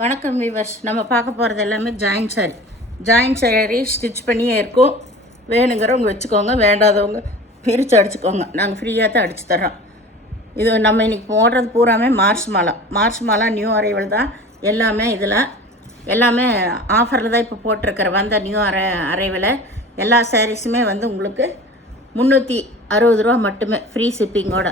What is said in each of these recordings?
வணக்கம் வீவர்ஸ். நம்ம பார்க்க போகிறது எல்லாமே ஜாயின்ட் சாரி ஸ்டிச் பண்ணியே இருக்கும். வேணுங்கிறவங்க வச்சுக்கோங்க, வேண்டாதவங்க பிரித்து அடிச்சுக்கோங்க. நாங்கள் ஃப்ரீயாக தான் அடித்து தரோம். இது நம்ம இன்றைக்கி போடுறது பூராமே மார்ச் மாலா நியூ அரைவல் தான். எல்லாமே ஆஃபரில் தான் இப்போ போட்டிருக்கிற வந்த நியூ அரைவலை எல்லா சாரீஸுமே உங்களுக்கு 360 ரூபா மட்டுமே, ஃப்ரீ ஷிப்பிங்கோட.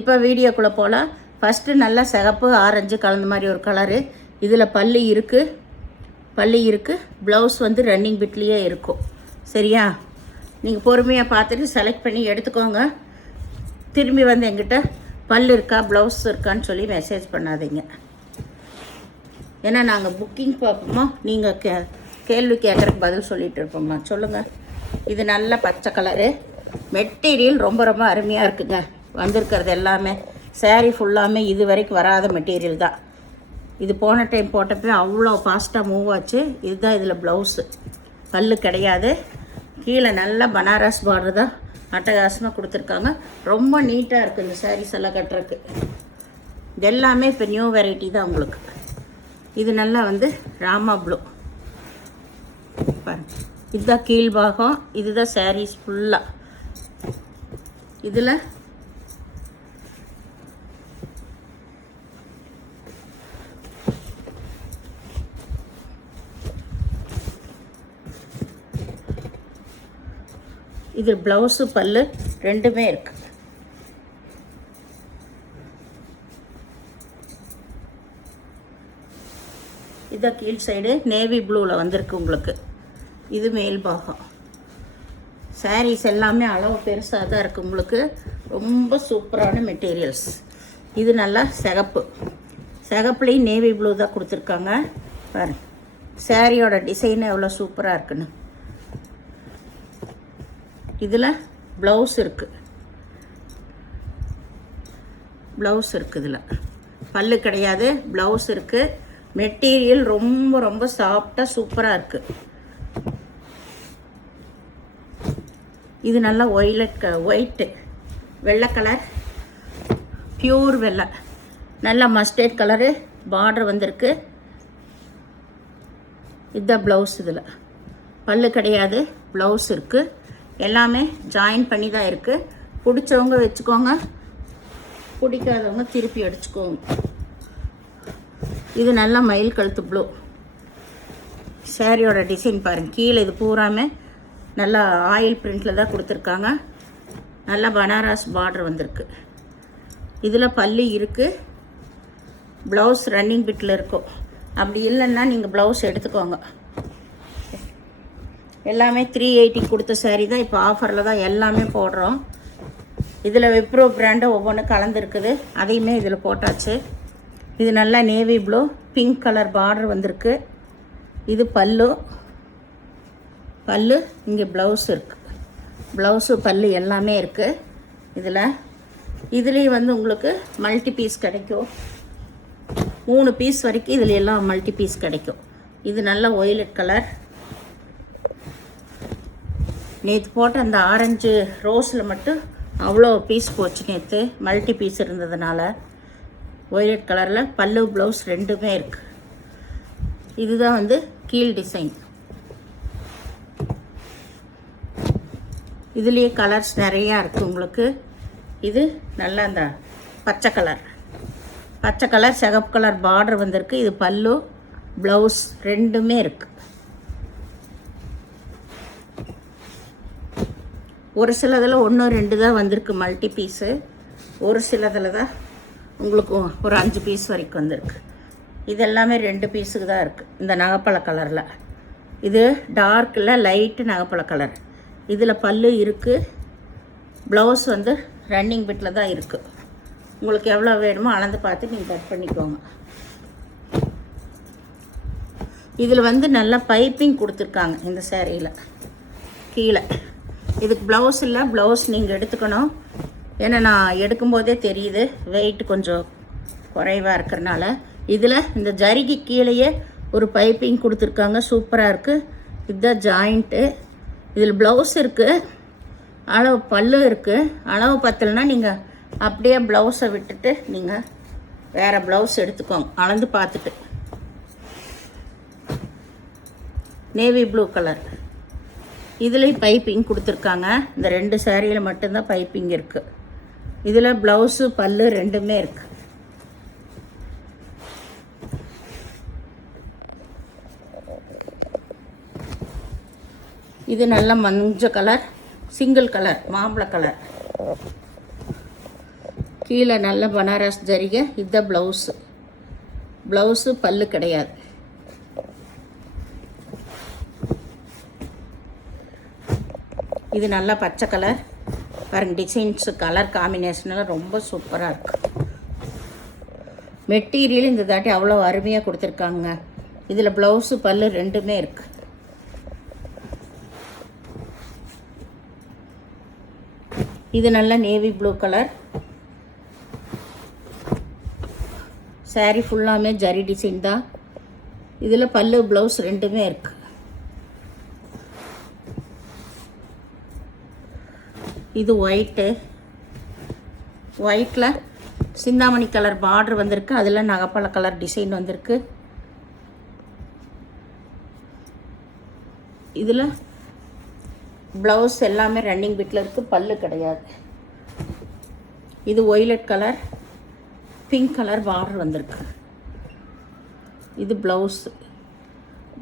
இப்போ வீடியோக்குள்ளே போகலாம். ஃபஸ்ட்டு நல்லா சிகப்பு ஆரஞ்சு கலந்த மாதிரி ஒரு கலரு. இதில் பல்லு இருக்குது. ப்ளவுஸ் ரன்னிங் பிட்லேயே இருக்கும். சரியா? நீங்கள் பொறுமையாக பார்த்துட்டு செலக்ட் பண்ணி எடுத்துக்கோங்க. திரும்பி எங்கிட்ட பல்லு இருக்கா ப்ளவுஸ் இருக்கான்னு சொல்லி மெசேஜ் பண்ணாதீங்க. ஏன்னா நாங்கள் புக்கிங் பார்ப்போமா, நீங்கள் கேள்வி கேட்குறதுக்கு பதில் சொல்லிகிட்டு இருப்போம்மா. சொல்லுங்கள். இது நல்ல பச்சை கலரு. மெட்டீரியல் ரொம்ப ரொம்ப அருமையாக இருக்குங்க. வந்திருக்கிறது எல்லாமே சாரீ ஃபுல்லாமே இது வரைக்கும் வராத மெட்டீரியல் தான். இது போன டைம் போட்டப்போ அவ்வளோ ஃபாஸ்ட்டாக மூவ் ஆச்சு. இதுதான் இதில் ப்ளவுஸு. பல்லு கிடையாது. கீழே நல்லா பனாரஸ் பார்டர் தான் அட்டகாசமாக கொடுத்துருக்காங்க. ரொம்ப நீட்டாக இருக்குது இந்த சாரீஸ் எல்லாம் கட்டுறதுக்கு. இது எல்லாமே இப்போ நியூ வெரைட்டி தான் உங்களுக்கு. இது நல்லா ராமா ப்ளூ பாருங்க. இதுதான் கீழ்பாகம். இதுதான் சாரீஸ் ஃபுல்லாக. இதில் இது ப்ளவுஸு பல்லு ரெண்டுமே இருக்கு. இதான் கீழ் சைடு நேவி ப்ளூவில் வந்திருக்கு உங்களுக்கு. இது மேல் பாகம். சாரீஸ் எல்லாமே அளவு பெருசாக தான் இருக்குது உங்களுக்கு. ரொம்ப சூப்பரான மெட்டீரியல்ஸ். இது நல்லா சிகப்புலேயும் நேவி ப்ளூ தான் கொடுத்துருக்காங்க. பாருங்க சாரியோட டிசைன் எவ்வளோ சூப்பராக இருக்குன்னு. இதில் ப்ளவுஸ் இருக்குது. இதில் பல்லு கிடையாது, ப்ளவுஸ் இருக்குது. மெட்டீரியல் ரொம்ப ரொம்ப சாஃப்டாக சூப்பராக இருக்குது. இது நல்லா ஒயிட்டு வெள்ளை கலர், பியூர் வெள்ளை. நல்லா மஸ்டர்ட் கலரு பார்டர் வந்திருக்கு. இதுதான் ப்ளவுஸ். இதில் பல்லு கிடையாது, ப்ளவுஸ் இருக்குது. எல்லாமே ஜாயின் பண்ணி தான் இருக்குது. பிடிச்சவங்க வச்சுக்கோங்க, பிடிக்காதவங்க திருப்பி அடிச்சுக்கோங்க. இது நல்லா மயில் கழுத்து ப்ளூ. சாரியோட டிசைன் பாருங்கள். கீழே இது பூராமே நல்லா ஆயில் பிரிண்டில் தான் கொடுத்துருக்காங்க. நல்லா பனாரஸ் பார்டர் வந்திருக்கு. இதில் பல்லு இருக்குது. ப்ளவுஸ் ரன்னிங் பிட்டில் இருக்கும். அப்படி இல்லைன்னா நீங்கள் ப்ளவுஸ் எடுத்துக்கோங்க. எல்லாமே 380 கொடுத்த சாரீ தான். இப்போ ஆஃபரில் தான் எல்லாமே போடுறோம். இதில் விப்ரோ பிராண்டு ஒவ்வொன்று கலந்துருக்குது. அதையுமே இதில் போட்டாச்சு. இது நல்லா navy blue pink colour border வந்திருக்கு. இது பல்லு. இங்கே ப்ளவுஸ் இருக்குது. ப்ளவுஸு பல்லு எல்லாமே இருக்குது. இதுலேயும் உங்களுக்கு மல்டி பீஸ் கிடைக்கும். 3 பீஸ் வரைக்கும் இதில் எல்லாம் மல்டி பீஸ் கிடைக்கும். இது நல்ல ஒய்லட் கலர். நேற்று போட்ட அந்த ஆரஞ்சு ரோஸில் மட்டும் அவ்வளோ பீஸ் போச்சு. நேற்று மல்டி பீஸ் இருந்ததுனால. ஒய்லட் கலரில் பல்லு ப்ளவுஸ் ரெண்டுமே இருக்குது. இதுதான் கீழ் டிசைன். இதுலேயே கலர்ஸ் நிறையா இருக்குது உங்களுக்கு. இது நல்லா அந்த பச்சை கலர் சிகப்பு கலர் பார்டர் வந்திருக்கு. இது பல்லு ப்ளவுஸ் ரெண்டுமே இருக்குது. ஒரு சிலதில் 1-2 தான் வந்திருக்கு மல்டி பீஸு. ஒரு சிலதில் தான் உங்களுக்கு ஒரு 5 பீஸ் வரைக்கும் வந்திருக்கு. இது எல்லாமே 2 பீஸுக்கு தான் இருக்குது. இந்த நகைப்பழ கலரில் இது டார்க்கில் லைட்டு நகைப்பழ கலர். இதில் பல்லு இருக்குது. ப்ளவுஸ் ரன்னிங் பிட்டில் தான் இருக்குது. உங்களுக்கு எவ்வளோ வேணுமோ அளந்து பார்த்து நீங்கள் கட் பண்ணிக்கோங்க. இதில் நல்லா பைப்பிங் கொடுத்துருக்காங்க இந்த சேரீயில். கீழே இதுக்கு ப்ளவுஸ் இல்லை. ப்ளவுஸ் நீங்கள் எடுத்துக்கணும். ஏன்னா நான் எடுக்கும்போதே தெரியுது வெயிட் கொஞ்சம் குறைவாக இருக்கிறனால. இதில் இந்த ஜரிகை கீழேயே ஒரு பைப்பிங் கொடுத்துருக்காங்க. சூப்பராக இருக்குது. இதுதான் ஜாயிண்ட்டு. இதில் ப்ளவுஸ் இருக்குது. அளவு பல்லு இருக்குது. அளவு பத்தலைன்னா நீங்கள் அப்படியே ப்ளவுஸை விட்டுட்டு நீங்கள் வேறு ப்ளவுஸ் எடுத்துக்கோங்க அளந்து பார்த்துட்டு. Navy blue colour. இதுலேயும் பைப்பிங் கொடுத்துருக்காங்க. இந்த 2 சாரியில் மட்டும்தான் பைப்பிங் இருக்குது. இதில் ப்ளவுஸு பல்லு ரெண்டுமே இருக்குது. இது நல்ல மஞ்சள் கலர், சிங்கிள் கலர், மாம்பழ கலர். கீழே நல்ல பனாரஸ் ஜரிகை. இதுதான் ப்ளவுஸு. ப்ளவுஸு பல்லு கிடையாது. இது நல்லா பச்சை கலர் பாருங்கள். டிசைன்ஸு கலர் காம்பினேஷனெல்லாம் ரொம்ப சூப்பராக இருக்குது. மெட்டீரியல் இந்த தாட்டி அவ்வளோ அருமையாக கொடுத்துருக்காங்க. இதில் ப்ளவுஸு பல்லு ரெண்டுமே இருக்குது. இது நல்ல நேவி ப்ளூ கலர். சாரீ ஃபுல்லாமே ஜரி டிசைன் தான். இதில் பல்லு ப்ளவுஸ் ரெண்டுமே இருக்குது. இது ஒயிட்டு. ஒயிட்டில் சிந்தாமணி கலர் பார்டர் வந்திருக்கு. அதில் நகைப்பழ கலர் டிசைன் வந்திருக்கு. இதில் ப்ளவுஸ் எல்லாமே ரன்னிங் பிட்டில் இருக்குது, பல்லு கிடையாது. இது violet colour, pink colour border வந்திருக்கு. இது ப்ளவுஸு.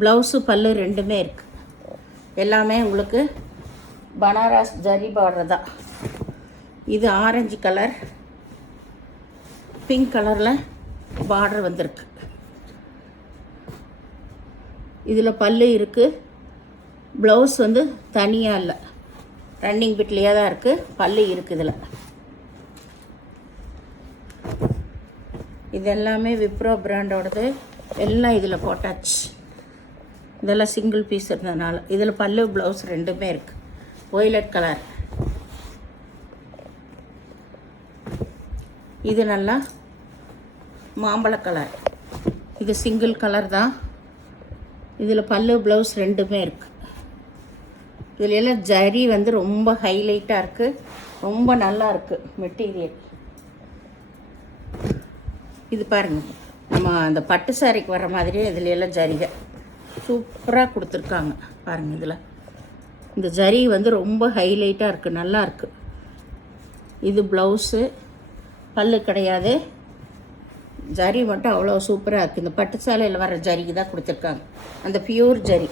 ப்ளவுஸு பல்லு ரெண்டுமே இருக்குது. எல்லாமே உங்களுக்கு பனாரஸ் ஜரி பார்டர் தான். இது ஆரஞ்சு கலர், பிங்க் கலரில் பார்டர் வந்திருக்கு. இதில் பல்லு இருக்குது. ப்ளவுஸ் வந்து தனியாக இல்லை, ரன்னிங் பிட்லேயே தான் இருக்குது, பல்லு இருக்குது. இதில் இது எல்லாமே விப்ரோ பிராண்டோடது. எல்லாம் இதில் போட்டாச்சு. இதெல்லாம் சிங்கிள் பீஸ் இருந்ததுனால. இதில் பல்லு ப்ளவுஸ் ரெண்டுமே இருக்குது. Violet colour. இது நல்லா மாம்பழ கலர். இது சிங்கிள் கலர் தான். இதில் பல்லு ப்ளவுஸ் ரெண்டுமே இருக்குது. இதில் எல்லாம் ஜரி வந்து ரொம்ப ஹைலைட்டாக இருக்குது, ரொம்ப நல்லா இருக்குது மெட்டீரியல். இது பாருங்கள், நம்ம அந்த பட்டு சாரிக்கு வர மாதிரியே இதில் எல்லாம் ஜரிகை சூப்பராக கொடுத்துருக்காங்க பாருங்கள். இதில் இந்த ஜரி வந்து ரொம்ப ஹைலைட்டாக இருக்குது, நல்லா இருக்குது. இது ப்ளவுஸு, பல்லு கிடையாது, ஜரி மட்டும் அவ்வளோ சூப்பராக இருக்குது. இந்த பட்டு சேலையில் வர ஜரிக்கு தான் கொடுத்துருக்காங்க, அந்த பியூர் ஜரி.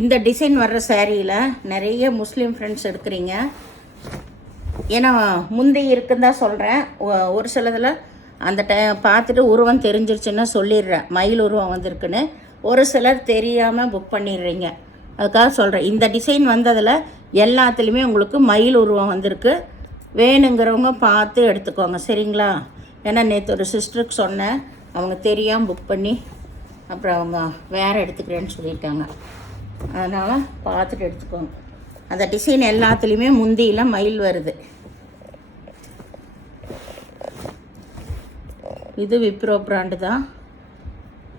இந்த டிசைன் வர்ற சாரியில் நிறைய முஸ்லீம் ஃப்ரெண்ட்ஸ் எடுக்கிறீங்க. ஏன்னா முந்தி இருக்குன்னு தான் சொல்கிறேன். ஒரு சிலதில் அந்த பார்த்துட்டு உருவம் தெரிஞ்சிருச்சுன்னா சொல்லிடுறேன், மயில் உருவம் வந்திருக்குன்னு. ஒரு சிலர் தெரியாமல் புக் பண்ணிடுறீங்க, அதுக்காக சொல்கிறேன். இந்த டிசைன் வந்ததில் எல்லாத்துலேயுமே உங்களுக்கு மயில் உருவம் வந்திருக்கு. வேணுங்கிறவங்க பார்த்து எடுத்துக்கோங்க, சரிங்களா? ஏன்னா நேற்று ஒரு சிஸ்டருக்கு சொன்னேன், அவங்க தெரியாமல் புக் பண்ணி அப்புறம் அவங்க வேறு எடுத்துக்கிறேன்னு சொல்லியிருக்காங்க. அதனால் பார்த்துட்டு எடுத்துக்கோங்க. அந்த டிசைன் எல்லாத்துலேயுமே முந்தியில் மயில் வருது. இது விப்ரோ பிராண்டு தான்.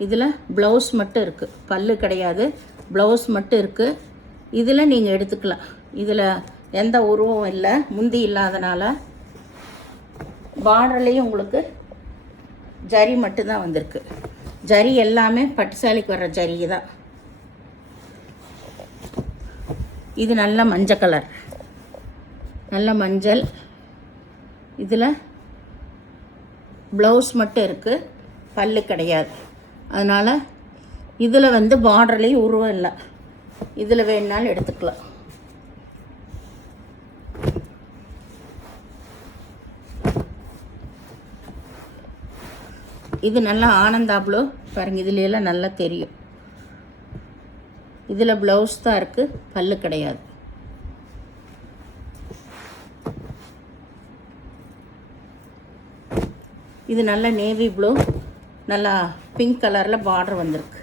இதில் ப்ளவுஸ் மட்டும் இருக்குது, பல்லு கிடையாது, ப்ளவுஸ் மட்டும் இருக்குது. இதில் நீங்கள் எடுத்துக்கலாம். இதில் எந்த உருவம் இல்லை, முந்தி இல்லாதனால. பார்டர்லேயும் உங்களுக்கு ஜரி மட்டும்தான் வந்திருக்கு. ஜரி எல்லாமே பட்டு சேலைக்கு வர்ற ஜரி தான். இது நல்ல மஞ்சள் கலர், நல்ல மஞ்சள். இதில் ப்ளவுஸ் மட்டும் இருக்குது, பல்லு கிடையாது. அதனால் இதில் வந்து பார்டர்லேயும் உருவம் இல்லை. இதில் வேணுனாலும் எடுத்துக்கலாம். இது நல்லா ஆனந்தா ப்ளூ பாருங்கள், இதுல எல்லாம் நல்லா தெரியும். இதில் ப்ளவுஸ் தான் இருக்குது, பல்லு கிடையாது. இது நல்ல நேவி ப்ளூ, நல்லா பிங்க் கலரில் பார்டர் வந்திருக்கு.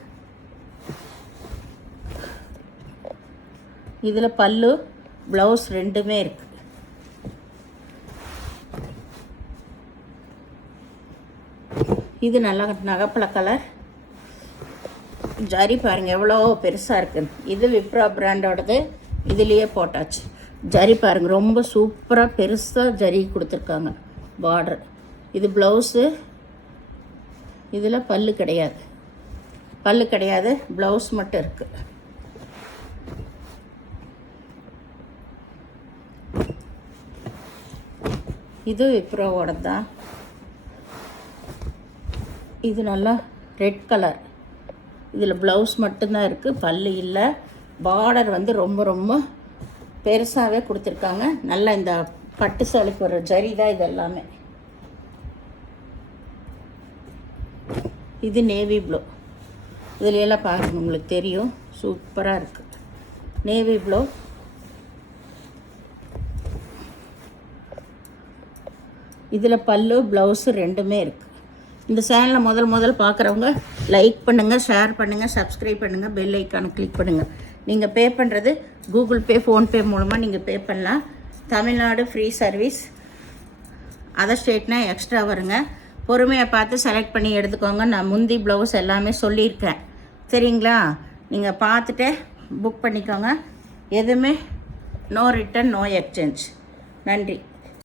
இதில் பல்லு ப்ளவுஸ் ரெண்டுமே இருக்குது. இது நல்லா நகைப்பழ கலர். ஜரி பாருங்கள் எவ்வளோ பெருசாக இருக்குன்னு. இது விப்ரா பிராண்டோடது, இதுலேயே போட்டாச்சு. ஜரி பாருங்கள் ரொம்ப சூப்பராக பெருசாக ஜரி கொடுத்துருக்காங்க பார்டர். இது ப்ளவுஸு. இதில் பல்லு கிடையாது. பல்லு கிடையாது, ப்ளவுஸ் மட்டும் இருக்குது. இது விப்ரோவோட தான். இது நல்லா ரெட் கலர். இதில் ப்ளவுஸ் மட்டும்தான் இருக்குது, பல்லு இல்லை. பார்டர் வந்து ரொம்ப ரொம்ப பெருசாகவே கொடுத்துருக்காங்க. நல்லா இந்த பட்டு சேலைக்கு ஒரு ஜரி தான் இது எல்லாமே. இது நேவி ப்ளூ. இதில் எல்லாம் பாருங்கள், உங்களுக்கு தெரியும், சூப்பராக இருக்குது. Navy blue. இதில் பல்லு ப்ளவுஸு ரெண்டுமே இருக்குது. இந்த சேனலை முதல் பார்க்குறவங்க லைக் பண்ணுங்கள், ஷேர் பண்ணுங்கள், சப்ஸ்கிரைப் பண்ணுங்கள், பெல் ஐக்கானை கிளிக் பண்ணுங்கள். நீங்கள் பே பண்ணுறது கூகுள் பே, ஃபோன்பே மூலமாக நீங்கள் பே பண்ணலாம். Tamil Nadu free service. அதர் ஸ்டேட்னா எக்ஸ்ட்ரா வருங்க. பொறுமையாக பார்த்து செலக்ட் பண்ணி எடுத்துக்கோங்க. நான் முந்தி ப்ளவுஸ் எல்லாமே சொல்லியிருக்கேன், சரிங்களா? நீங்கள் பார்த்துட்டு புக் பண்ணிக்கோங்க. எதுவுமே நோ ரிட்டன், நோ எக்ஸ்சேஞ்ச். நன்றி.